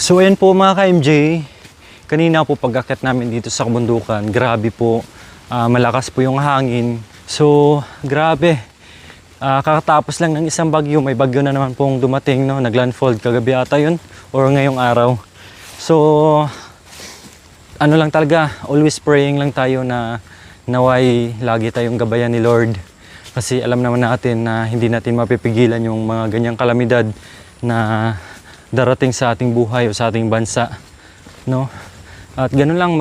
So ayan po mga ka-MJ, kanina po pag-akyat namin dito sa kabundukan, grabe po, malakas po yung hangin. So grabe, kakatapos lang ng isang bagyo, may bagyo na naman pong dumating, no? Naglandfall kagabi ata yun, or ngayong araw. So ano lang talaga, always praying lang tayo na naway lagi tayong gabayan ni Lord. Kasi alam naman natin na hindi natin mapipigilan yung mga ganyang kalamidad na darating sa ating buhay o sa ating bansa, no? At ganun lang,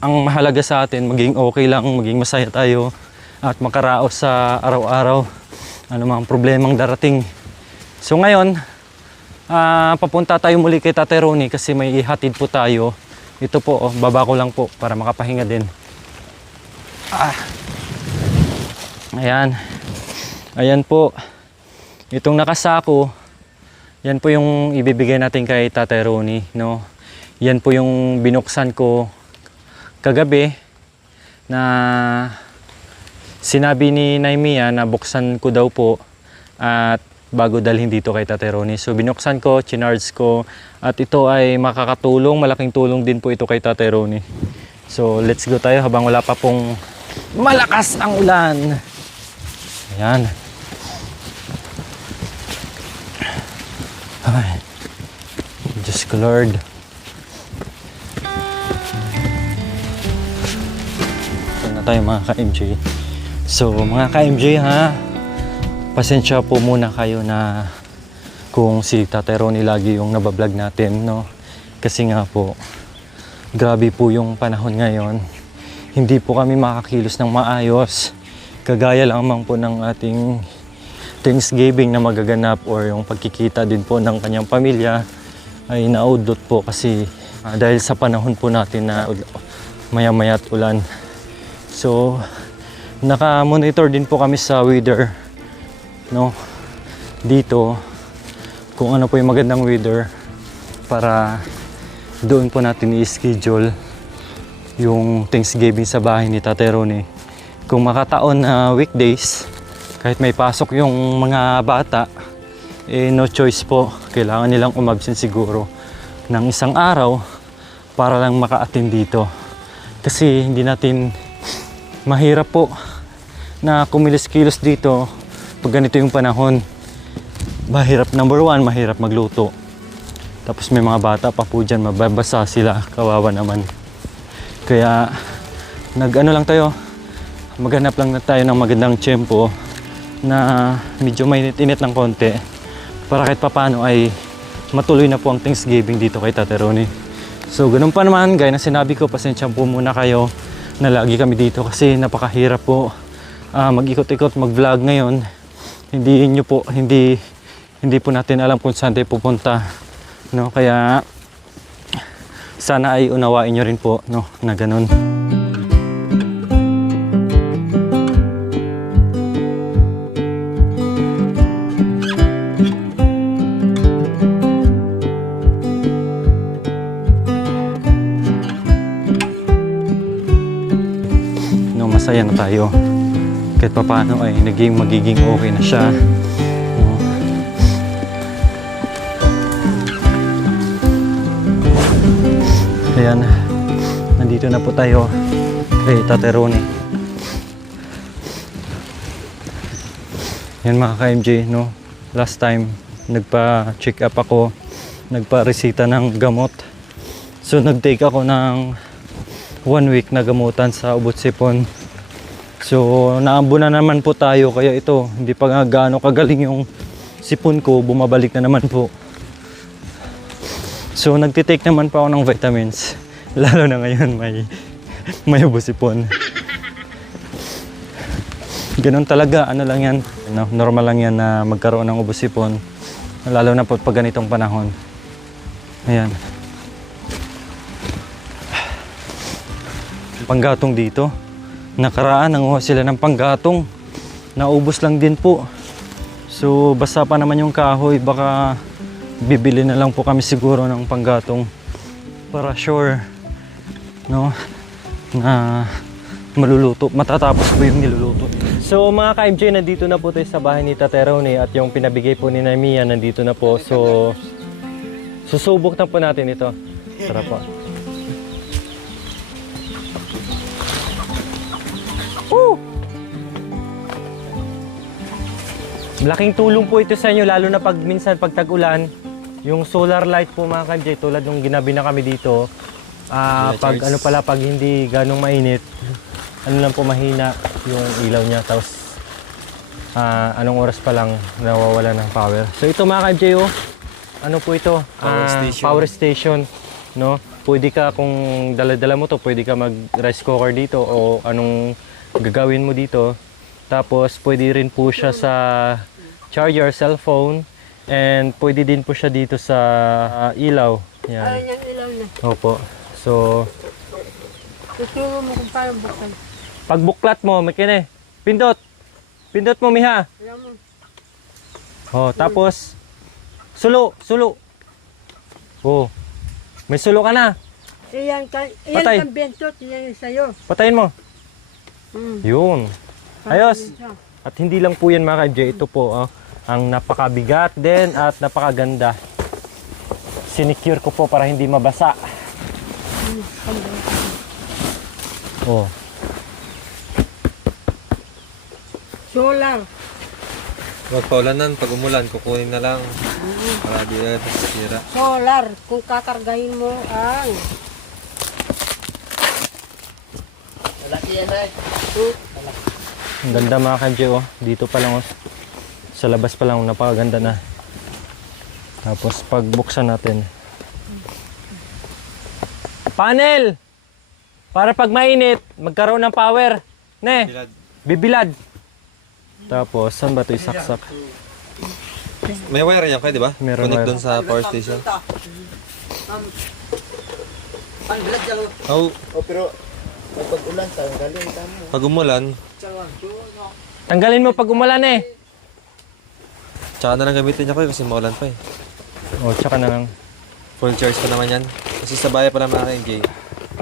ang mahalaga sa atin, maging okay lang, maging masaya tayo at makaraos sa araw-araw anumang problemang darating. So ngayon, papunta tayo muli kay Tate Ronnie kasi may ihatid po tayo. Ito po, baba ko lang po para makapahinga din. Ayan. Ayan po. Itong nakasako, yan po yung ibibigay natin kay Tate Ronnie, no? Yan po yung binuksan ko kagabi na sinabi ni Naimia na buksan ko daw po at bago dalhin dito kay Tate Ronnie. So binuksan ko, chinarge ko at ito ay makakatulong, malaking tulong din po ito kay Tate Ronnie. So let's go tayo habang wala pa pong malakas ang ulan. Ayan. Ay, Diyos ko Lord. Ito na tayo mga ka-MJ. So mga ka-MJ ha, pasensya po muna kayo na kung si Tate Ronnie lagi yung nabablog natin, no? Kasi nga po, grabe po yung panahon ngayon. Hindi po kami makakilos ng maayos. Kagaya lamang po ng ating Thanksgiving na magaganap or yung pagkikita din po ng kanyang pamilya ay naudot po kasi dahil sa panahon po natin na maya-maya at ulan. So naka-monitor din po kami sa weather, no, dito kung ano po yung magandang weather para doon po natin i-schedule yung Thanksgiving sa bahay ni Tate Ronnie. Kung makataon na weekdays, kahit may pasok yung mga bata, no choice po. Kailangan nilang umabsent siguro ng isang araw para lang maka-attend dito. Kasi hindi natin mahirap po na kumilos-kilos dito pag ganito yung panahon. Mahirap, number one, mahirap magluto. Tapos may mga bata pa po dyan, mababasa sila, kawawa naman. Kaya nag-ano lang tayo, maghanap lang na tayo ng magandang tiyempo na medyo mainit-init ng konti para kahit papano ay matuloy na po ang Thanksgiving dito kay Tate Ronnie. So ganun pa naman, gaya na sinabi ko, pasensya po muna kayo na lagi kami dito kasi napakahirap po mag-ikot-ikot, mag-vlog ngayon. Hindi po natin alam kung saan tayo pupunta, no? Kaya sana ay unawain nyo rin po, no, na ganun. Masaya na tayo kahit pa paano ay magiging okay na siya, no? Ayan, nandito na po tayo kay Tate Ronnie. Yan mga ka-MJ, no? Last time nagpa-check up ako, nagpa-resita ng gamot. So nag-take ako ng 1 week na gamutan sa ubot-sipon. So naambunan naman po tayo, kaya ito hindi pa gaano kagaling yung sipon ko, bumabalik na naman po. So nagtitake naman pa ako ng vitamins, lalo na ngayon may ubos-sipon. Ganun talaga, ano lang yan, no? Normal lang yan na magkaroon ng ubos-sipon, lalo na po pag ganitong panahon. Ayan, panggatong dito. Nakaraan, nanguha sila ng panggatong. Naubos lang din po. So, basta pa naman yung kahoy. Baka bibili na lang po kami siguro ng panggatong. Para sure, no, na maluluto. Matatapos po yung niluluto. So, mga ka-MJ, nandito na po tayo sa bahay ni Tate Ronnie. At yung pinabigay po ni Naimia, nandito na po. So, Susubok na po natin ito. Tara po. Woo! Malaking tulong po ito sa inyo, lalo na pag minsan pag tag-ulan. Yung solar light po mga ka-MJ, tulad yung ginabi na kami dito. Pag hindi ganong mainit, ano lang po mahina yung ilaw niya. Tapos anong oras pa lang nawawala ng power. So ito mga ka-MJ, ano po ito? Power station. No? Pwede ka, kung dala-dala mo to, pwede ka mag-rice cooker dito o anong gagawin mo dito. Tapos pwede rin po siya sa charger, cellphone, and pwede din po siya dito sa ilaw. Yan. Ayun yung ilaw na. Opo. So, Tuturo mo kung paano buksan. pag buklat mo, may kine. Pindot. Pindot mo, Miha. Alam mo. Oh, tapos sulo. Oh. May sulo ka na. Iyan Patay. kang bentot, iyan yung sa'yo. Patayin mo. Hmm. Yun. Ayos. At hindi lang po yan mga ka-MJ. Ito po ang napakabigat din at napakaganda. Sinicure ko po para hindi mabasa. Oh. Solar. Huwag paulanan, pag umulan, kukunin na lang. Para di na sira. Solar. Kung kakargahin mo ang... Ang ganda mga ka-MJ. Dito pa lang. Sa labas pa lang napakaganda na. Tapos pag buksan natin. Panel! Para pag mainit, magkaroon ng power. Ne? Bilad. Bibilad. Tapos, saan ba ito isaksak? May wire yan kayo, di ba? Meron Connect wire. doon sa power station. Oh, pero pag ulan, tanggalin tamo. pag umulan, Tanggalin mo pag umulan eh. tsaka na lang gamitin niya kayo kasi maulan pa eh. O, tsaka na lang. Full charge pa naman yan. Kasi sa bahay pa naman aking gay.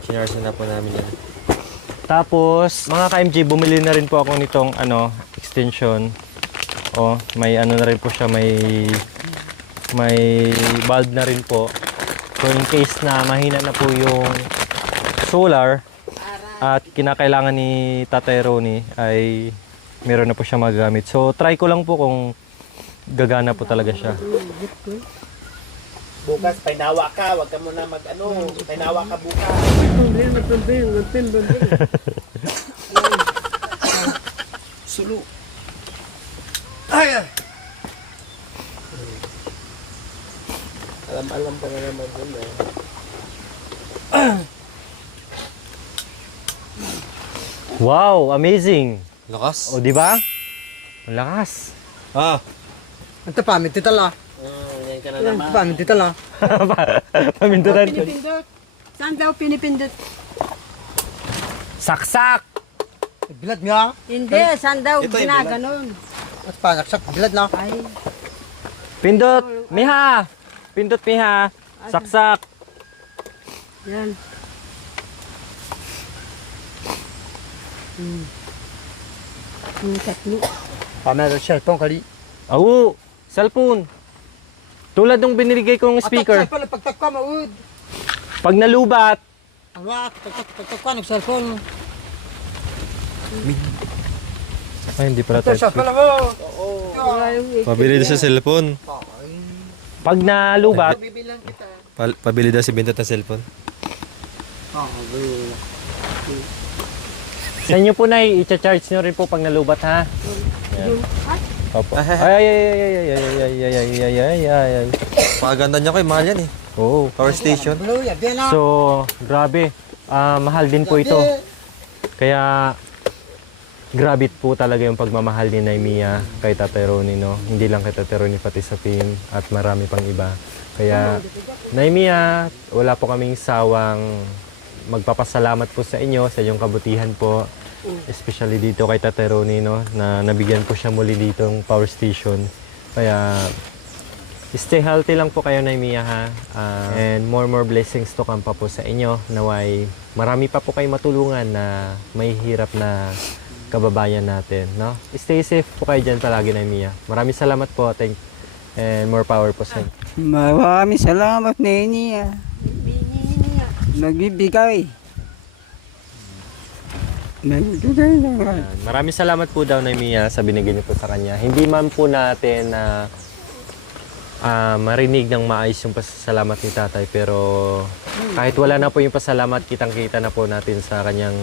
Sinarge na po namin yan. Tapos, mga ka-MJ, bumili na rin po ako nitong extension. O, may ano na rin po siya, may bulb na rin po. So, in case na mahina na po yung solar at kinakailangan ni Tatay Ronnie ay meron na po siya magagamit. So, try ko lang po kung gagana po talaga siya. Bukas, painawa ka. Huwag ka muna painawa ka bukas. Magpimbil. Sulo. Ay! Alam pa na naman yun eh. Wow, amazing. Lakas. O, di ba? Malakas. Ah, Ito pamit ito la. Yan ka na naman. Pamit ito la. Pamintunan. Pinipindot. Saan daw pinipindot? Saksak! Bilad nga. Hindi, saan daw Ito yung ginaganon? At panaksak. Bilad na. Ay, Pindot! Miha! Pindot, Miha! Saksak! yan. Tatlo. Pamit ito cellphone kali. Oo! Cellphone! Tulad ng binigay kong speaker. At cellphone, pagtakwa maud. Pag nalubat, Ang wak, pagtakwa ng cellphone. ay hindi pala Ito touch. cellphone mo. Wala yung pabili daw sa cellphone. Pag nalubat, Bibilang kita. Pabili daw si Bintot ng cellphone. sa inyo po na i-charge nyo rin po pag nalubat ha. yung... Ay, Opo. Ay. Pakaganda niya kayo, mahal yan eh. Oo. Power station. Blue, yan. Yan na. So, grabe. Mahal din po ito. Kaya, grabe po talaga yung pagmamahal ni Naimia kay Tatay Ronnie, no? Hindi lang kay Tatay Ronnie, pati sa team at marami pang iba. Kaya, Naimia, wala po kaming sawang magpapasalamat po sa inyo, sa inyong kabutihan po. Especially dito kay Tatay Ronnie, no? Na nabigyan po siya muli dito ng power station. Kaya, stay healthy lang po kayo, Naimia, ha? And more blessings to come pa po sa inyo. Naway, marami pa po kayo matulungan na may hirap na kababayan natin, no? Stay safe po kayo dyan palagi, Naimia. Maraming salamat po. And more power po sa inyo. Maraming salamat, Neni. Nagbibigay. Nagbibigay naman. Maraming salamat po daw na Mia sa binigay niyo po sa kanya. Hindi man po natin na marinig ng maayos yung pasasalamat ni tatay, pero kahit wala na po yung pasalamat, kitang-kita na po natin sa kanyang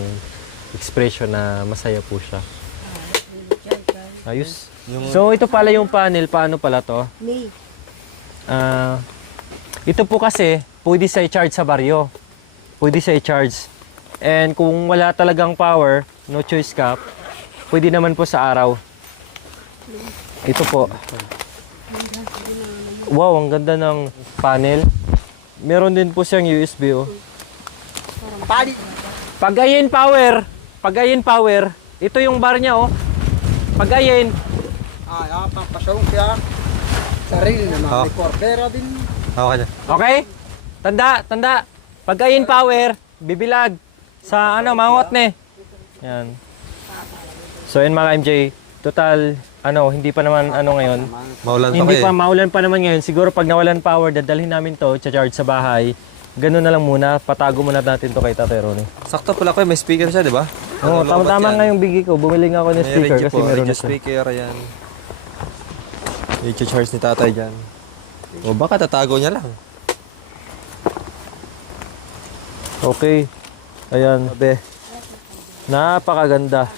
expression na masaya po siya. Ayos. So ito pala yung panel, paano pala to? Ni. Ito po kasi, pwede sa i-charge sa baryo. Pwede sa i-charge. And kung wala talagang power, no choice ka, pwede naman po sa araw. Ito po. Wow, ang ganda ng panel. Meron din po siyang USB, oh. Pag-ayin power, ito yung bar niya, oh. Pag-ayin. Pampasawang siya. Sarili naman. Oh. May cordera din. Okay na. Okay? Tanda. Pag-ayin power, bibilag sa mangot ne. Yan. So yun mga MJ, total hindi pa naman ngayon. Maulan pa Hindi kayo. pa maulan pa naman ngayon. Siguro pag nawalan power, dadalhin namin to, charge sa bahay. Ganun na lang muna, patago muna natin to kay Tatay Ronnie. Sakto pala kayo, may speaker siya, di ba? Oo, Ano, lobat tama yan. nga yung bigi ko. Bumili nga ako ng May speaker radio kasi po, meron radio na siya. speaker, ayan. I-charge ni tatay dyan. O baka tatago niya lang. Okay. Ayan. Napakaganda.